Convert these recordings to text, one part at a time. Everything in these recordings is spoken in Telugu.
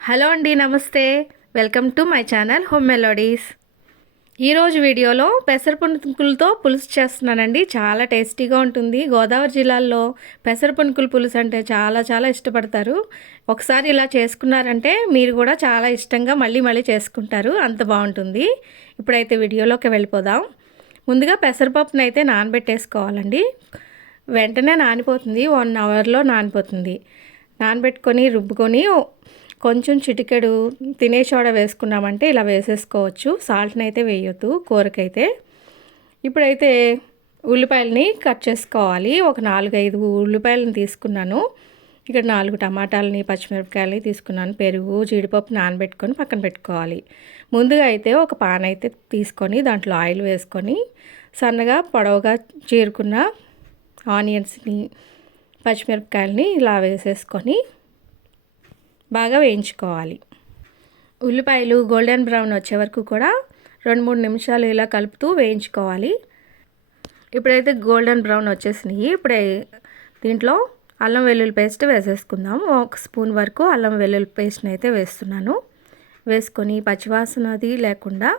హలో అండి నమస్తే. Welcome to my channel home melodies. ఈరోజు వీడియోలో పెసరపునుకులతో పులుసు చేస్తున్నానండి. చాలా టేస్టీగా ఉంటుంది. గోదావరి జిల్లాల్లో పెసరపునుకులు పులుసు అంటే చాలా చాలా ఇష్టపడతారు. ఒకసారి ఇలా చేసుకున్నారంటే మీరు కూడా చాలా ఇష్టంగా మళ్ళీ మళ్ళీ చేసుకుంటారు. అంత బాగుంటుంది. ఇప్పుడైతే వీడియోలోకి వెళ్ళిపోదాం. ముందుగా పెసరపప్పును అయితే నానబెట్టేసుకోవాలండి. వెంటనే నానిపోతుంది. వన్ అవర్లో నానిపోతుంది. నానబెట్టుకొని రుబ్బుకొని కొంచెం చిటికెడు తినే సోడా వేసుకున్నామంటే ఇలా వేసేసుకోవచ్చు. సాల్ట్ని అయితే వేయొద్దు కూరకైతే. ఇప్పుడైతే ఉల్లిపాయలని కట్ చేసుకోవాలి. ఒక నాలుగైదు ఉల్లిపాయలను తీసుకున్నాను. ఇక్కడ నాలుగు టమాటాలని పచ్చిమిరపకాయలని తీసుకున్నాను. పెరుగు జీడిపప్పు నానబెట్టుకొని పక్కన పెట్టుకోవాలి. ముందుగా అయితే ఒక పాన్ అయితే తీసుకొని దాంట్లో ఆయిల్ వేసుకొని సన్నగా పొడవుగా చీరుకున్న ఆనియన్స్ని పచ్చిమిరపకాయలని ఇలా వేసేసుకొని బాగా వేయించుకోవాలి. ఉల్లిపాయలు గోల్డెన్ బ్రౌన్ వచ్చే వరకు కూడా రెండు మూడు నిమిషాలు ఇలా కలుపుతూ వేయించుకోవాలి. ఇప్పుడైతే గోల్డెన్ బ్రౌన్ వచ్చేసినాయి. ఇప్పుడే దీంట్లో అల్లం వెల్లుల్లి పేస్ట్ వేసేసుకుందాం. ఒక స్పూన్ వరకు అల్లం వెల్లుల్లి పేస్ట్ని అయితే వేస్తున్నాను. వేసుకొని పచ్చివాసన అది లేకుండా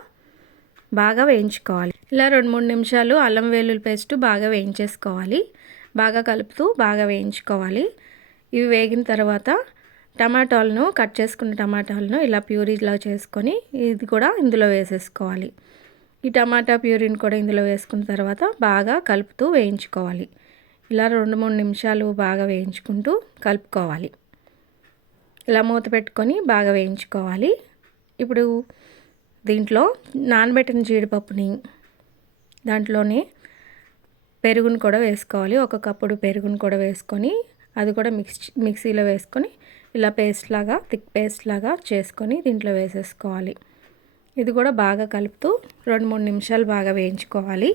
బాగా వేయించుకోవాలి. ఇలా రెండు మూడు నిమిషాలు అల్లం వెల్లుల్లి పేస్ట్ బాగా వేయించేసుకోవాలి. బాగా కలుపుతూ బాగా వేయించుకోవాలి. ఇవి వేగిన తర్వాత టమాటాలను కట్ చేసుకున్న టమాటాలను ఇలా ప్యూరీలా చేసుకొని ఇది కూడా ఇందులో వేసేసుకోవాలి. ఈ టమాటా ప్యూరీని కూడా ఇందులో వేసుకున్న తర్వాత బాగా కలుపుతూ వేయించుకోవాలి. ఇలా రెండు మూడు నిమిషాలు బాగా వేయించుకుంటూ కలుపుకోవాలి. ఇలా మూత పెట్టుకొని బాగా వేయించుకోవాలి. ఇప్పుడు దీంట్లో నానబెట్టిన జీడిపప్పుని దాంట్లోనే పెరుగును కూడా వేసుకోవాలి. ఒక కప్పుడు పెరుగును కూడా వేసుకొని అది కూడా మిక్స్ మిక్సీలో వేసుకొని ఇలా పేస్ట్ లాగా థిక్ పేస్ట్ లాగా చేసుకొని దీంట్లో వేసేసుకోవాలి. ఇది కూడా బాగా కలుపుతూ రెండు మూడు నిమిషాలు బాగా వేయించుకోవాలి.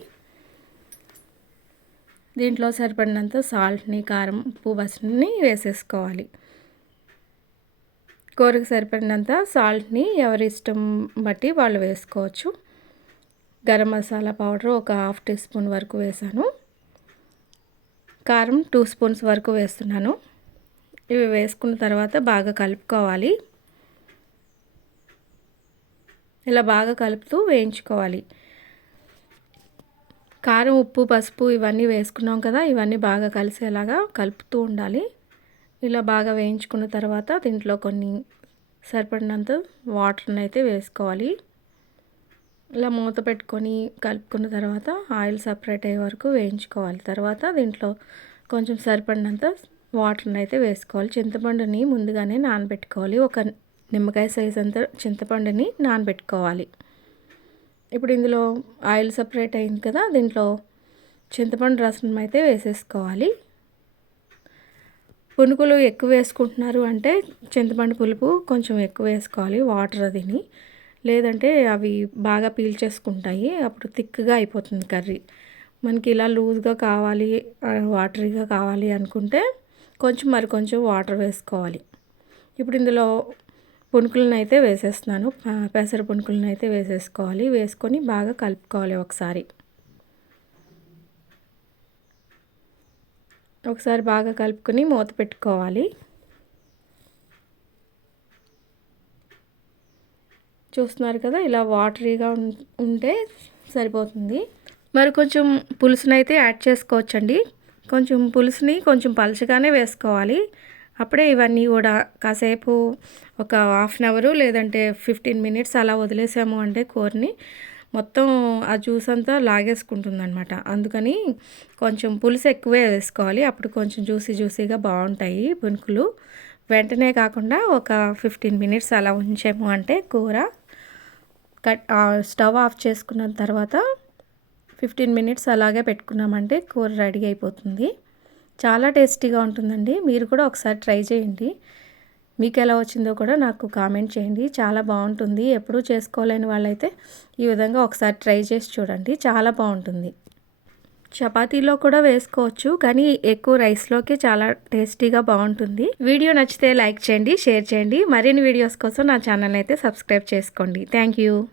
దీంట్లో సరిపడినంత సాల్ట్ని కారం ఉప్పు బస్ని వేసేసుకోవాలి. కూరకు సరిపడినంత సాల్ట్ని ఎవరి ఇష్టం బట్టి వాళ్ళు వేసుకోవచ్చు. గరం మసాలా పౌడర్ ఒక హాఫ్ టీ స్పూన్ వరకు వేసాను. కారం టూ స్పూన్స్ వరకు వేస్తున్నాను. ఇవి వేసుకున్న తర్వాత బాగా కలుపుకోవాలి. ఇలా బాగా కలుపుతూ వేయించుకోవాలి. కారం ఉప్పు పసుపు ఇవన్నీ వేసుకున్నాం కదా ఇవన్నీ బాగా కలిసేలాగా కలుపుతూ ఉండాలి. ఇలా బాగా వేయించుకున్న తర్వాత దీంట్లో కొన్ని సరిపడినంత వాటర్ని అయితే వేసుకోవాలి. ఇలా మూత పెట్టుకొని కలుపుకున్న తర్వాత ఆయిల్ సపరేట్ అయ్యే వరకు వేయించుకోవాలి. తర్వాత దీంట్లో కొంచెం సరిపడినంత వాటర్ని అయితే వేసుకోవాలి. చింతపండుని ముందుగానే నానబెట్టుకోవాలి. ఒక నిమ్మకాయ సైజ్ అంతా చింతపండుని నానబెట్టుకోవాలి. ఇప్పుడు ఇందులో ఆయిల్ సపరేట్ అయింది కదా దీంట్లో చింతపండు రసం అయితే వేసేసుకోవాలి. పునుకులు ఎక్కువ వేసుకుంటున్నారు అంటే చింతపండు పులుపు కొంచెం ఎక్కువ వేసుకోవాలి వాటర్ అదిని. లేదంటే అవి బాగా పీల్చేసుకుంటాయి. అప్పుడు థిక్గా అయిపోతుంది కర్రీ. మనకి ఇలా లూజ్గా కావాలి వాటరీగా కావాలి అనుకుంటే కొంచెం మరి కొంచెం వాటర్ వేసుకోవాలి. ఇప్పుడు ఇందులో పునుకులనైతే అయితే వేసేస్తున్నాను పెసర పునుకులనైతే అయితే వేసేసుకోవాలి. వేసుకొని బాగా కలుపుకోవాలి ఒకసారి. ఒకసారి బాగా కలుపుకొని మూత పెట్టుకోవాలి. చూస్తున్నారు కదా ఇలా వాటరీగా ఉంటే సరిపోతుంది. మరి కొంచెం పులుసునైతే యాడ్ చేసుకోవచ్చండి. కొంచెం పులుసుని కొంచెం పలుచగానే వేసుకోవాలి. అప్పుడే ఇవన్నీ కూడా కాసేపు ఒక హాఫ్ అన్ అవరు లేదంటే ఫిఫ్టీన్ మినిట్స్ అలా వదిలేసాము అంటే కూరని మొత్తం ఆ జ్యూస్ అంతా లాగేసుకుంటుంది అనమాట అందుకని కొంచెం పులుసు ఎక్కువే వేసుకోవాలి. అప్పుడు కొంచెం జ్యూసీ జ్యూసీగా బాగుంటాయి పునుకులు. వెంటనే కాకుండా ఒక ఫిఫ్టీన్ మినిట్స్ అలా ఉంచాము అంటే కూర కట్ స్టవ్ ఆఫ్ చేసుకున్న తర్వాత ఫిఫ్టీన్ మినిట్స్ అలాగే పెట్టుకున్నామంటే కూర రెడీ అయిపోతుంది. చాలా టేస్టీగా ఉంటుందండి. మీరు కూడా ఒకసారి ట్రై చేయండి. మీకు ఎలా వచ్చిందో కూడా నాకు కామెంట్ చేయండి. చాలా బాగుంటుంది. ఎప్పుడూ చేసుకోలేని వాళ్ళైతే ఈ విధంగా ఒకసారి ట్రై చేసి చూడండి. చాలా బాగుంటుంది. చపాతీలో కూడా వేసుకోవచ్చు కానీ ఎక్కువ రైస్లోకి చాలా టేస్టీగా బాగుంటుంది. వీడియో నచ్చితే లైక్ చేయండి షేర్ చేయండి. మరిన్ని వీడియోస్ కోసం నా ఛానల్ అయితే సబ్స్క్రైబ్ చేసుకోండి. Thank you.